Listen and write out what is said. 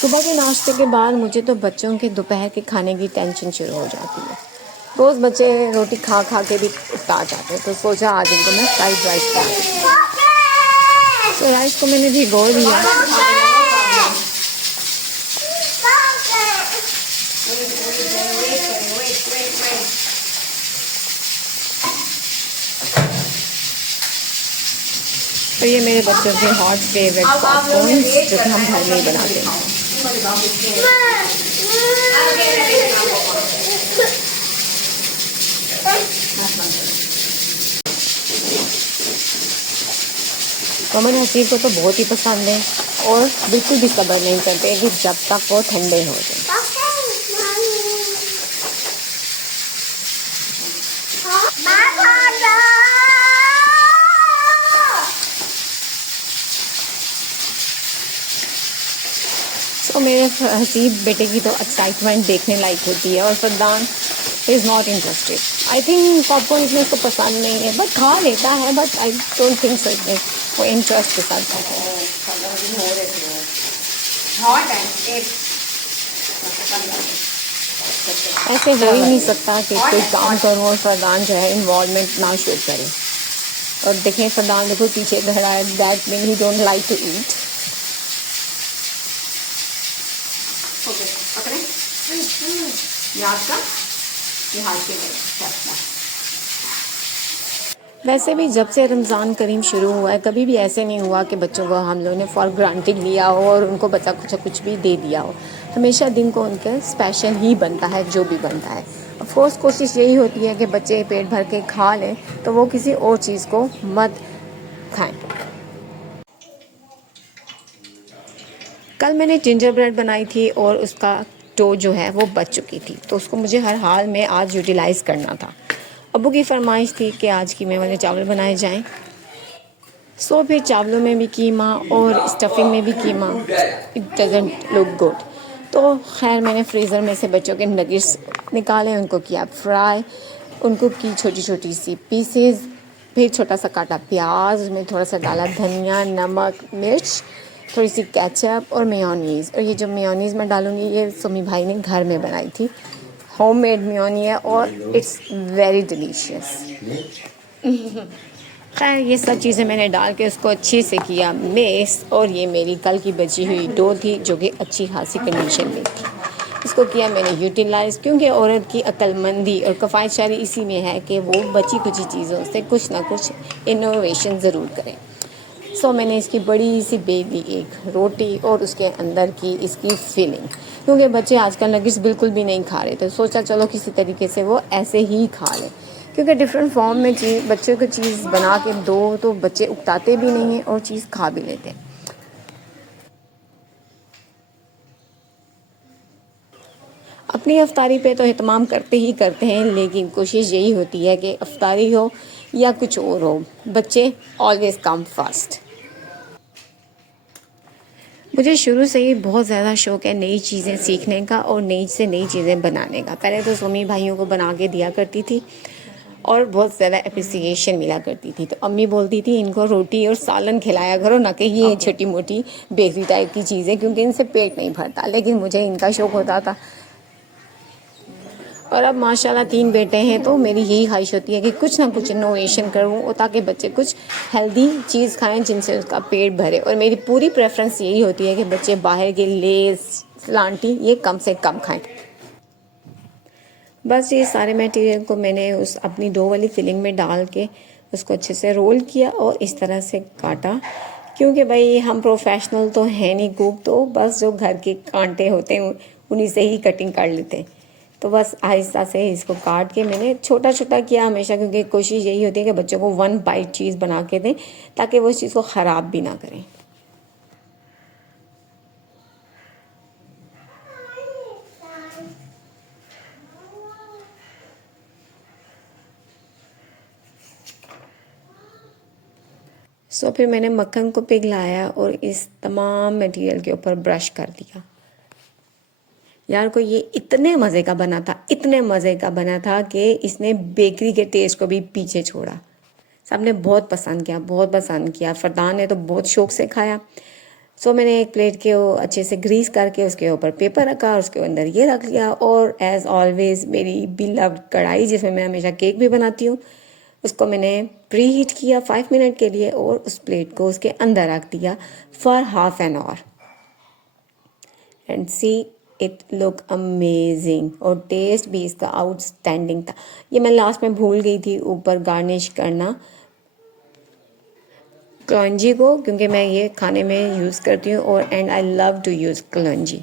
सुबह के नाश्ते के बाद मुझे तो बच्चों के दोपहर के खाने की टेंशन शुरू हो जाती है। रोज़ बच्चे रोटी खा खा के भी उकता जाते हैं, तो सोचा आज इनको मैं फ्राइड राइस बना देती हूँ। तो राइस को मैंने भिगो दिया। और ये मेरे बच्चों के हॉट फेवरेट पॉपकॉर्न्स जो कि हम घर में ही बनाते हैं। कमर हसीब को तो बहुत ही पसंद है और बिल्कुल भी सब्र नहीं करते कि जब तक वो ठंडे हो जाए। तो मेरे हसीब बेटे की तो एक्साइटमेंट देखने लायक होती है और Fardan is not interested. I think popcorn इसमें उसको पसंद नहीं है, बट खा लेता है, but I don't think so इसमें वो इंटरेस्ट के साथ खाता है। ऐसे हो ही नहीं सकता कि कोई काम करूँ और फरदान जो है इन्वॉल्वमेंट ना शो करे। और देखें फरदान देखो पीछे खड़ा है, that mean he don't like to eat. वैसे भी जब से रमज़ान करीम शुरू हुआ है कभी भी ऐसे नहीं हुआ कि बच्चों को हम लोगों ने फॉर ग्रांटेड लिया हो और उनको बच्चा कुछ भी दे दिया हो। हमेशा दिन को उनके स्पेशल ही बनता है जो भी बनता है। ऑफ कोर्स कोशिश यही होती है कि बच्चे पेट भर के खा लें, तो वो किसी और चीज़ को मत खाएं। कल मैंने जिंजर ब्रेड बनाई थी और उसका डो जो है वो बच चुकी थी, तो उसको मुझे हर हाल में आज यूटिलाइज़ करना था। अब्बू की फरमाइश थी कि आज कीमे वाले चावल बनाए जाएं। सो फिर चावलों में भी कीमा और स्टफिंग में भी कीमा, इट डजंट लुक गुड। तो खैर मैंने फ्रीज़र में से बच्चों के नगेट्स निकाले, उनको किया फ्राई, उनको की छोटी छोटी सी पीसेस, फिर छोटा सा काटा प्याज, उसमें थोड़ा सा डाला धनिया, नमक, मिर्च, थोड़ी सी केचप और मेयोनीज़। और ये जो मेयोनीज़ मैं डालूँगी ये सुमी भाई ने घर में बनाई थी, होममेड मेयोनी है और इट्स वेरी डिलीशियस। खैर ये सब चीज़ें मैंने डाल के उसको अच्छे से किया मिक्स। और ये मेरी कल की बची हुई डो थी जो कि अच्छी खासी कंडीशन में थी। इसको किया मैंने यूटिलाइज़, क्योंकि औरत की अक्लमंदी और किफ़ायत शारी इसी में है कि वो बची कुछ चीज़ों से कुछ ना कुछ इनोवेशन ज़रूर करें। सो मैंने इसकी बड़ी सी बेली एक रोटी और उसके अंदर की इसकी फिलिंग, क्योंकि बच्चे आजकल नगेट्स बिल्कुल भी नहीं खा रहे थे, सोचा चलो किसी तरीके से वो ऐसे ही खा लें, क्योंकि डिफरेंट फॉर्म में चीज़ बच्चों को चीज़ बना के दो तो बच्चे उकताते भी नहीं हैं और चीज़ खा भी लेते हैं। अपनी अफ्तारी पे तो एहतमाम करते ही करते हैं, लेकिन कोशिश यही होती है कि अफ्तारी हो या कुछ और हो, बच्चे ऑलवेज़ कम फर्स्ट। मुझे शुरू से ही बहुत ज़्यादा शौक़ है नई चीज़ें सीखने का और नई से नई चीज़ें बनाने का। पहले तो सुमी भाइयों को बना के दिया करती थी और बहुत ज़्यादा अप्रिसिएशन मिला करती थी, तो अम्मी बोलती थी इनको रोटी और सालन खिलाया करो, ना कि ये छोटी मोटी बेकरी टाइप की चीज़ें, क्योंकि इनसे पेट नहीं भरता। लेकिन मुझे इनका शौक़ होता था और अब माशाल्लाह 3 बेटे हैं, तो मेरी यही ख्वाहिश होती है कि कुछ ना कुछ इनोवेशन करूँ और ताकि बच्चे कुछ हेल्दी चीज़ खाएं जिनसे उसका पेट भरे। और मेरी पूरी प्रेफरेंस यही होती है कि बच्चे बाहर के लेस लांटी ये कम से कम खाएं। बस ये सारे मटेरियल को मैंने उस अपनी डो वाली फिलिंग में डाल के उसको अच्छे से रोल किया और इस तरह से काटा, क्योंकि भाई हम प्रोफेशनल तो हैं नहीं कुक, तो बस जो घर के कांटे होते हैं उन्हीं से ही कटिंग कर लेते हैं। तो बस आहिस्ता से इसको काट के मैंने छोटा छोटा किया हमेशा, क्योंकि कोशिश यही होती है कि बच्चों को 1 बाइट चीज़ बना के दें ताकि वो उस चीज़ को ख़राब भी ना करें। सो फिर मैंने मक्खन को पिघलाया और इस तमाम मटेरियल के ऊपर ब्रश कर दिया। यार को ये इतने मज़े का बना था, इतने मज़े का बना था कि इसने बेकरी के टेस्ट को भी पीछे छोड़ा। सबने बहुत पसंद किया, बहुत पसंद किया। फरदान ने तो बहुत शौक से खाया। सो मैंने एक प्लेट के वो अच्छे से ग्रीस करके उसके ऊपर पेपर रखा और उसके अंदर ये रख लिया। और एज़ ऑलवेज़ मेरी बिलव्ड कढ़ाई जिसमें मैं हमेशा केक भी बनाती हूँ, उसको मैंने प्री हीट किया 5 मिनट के लिए और उस प्लेट को उसके अंदर रख दिया for half an hour. And see it look amazing, और टेस्ट भी इसका आउटस्टैंडिंग था। ये मैं लास्ट में भूल गई थी ऊपर गार्निश करना कलौंजी को, क्योंकि मैं ये खाने में यूज़ करती हूँ और and I love to use kalonji.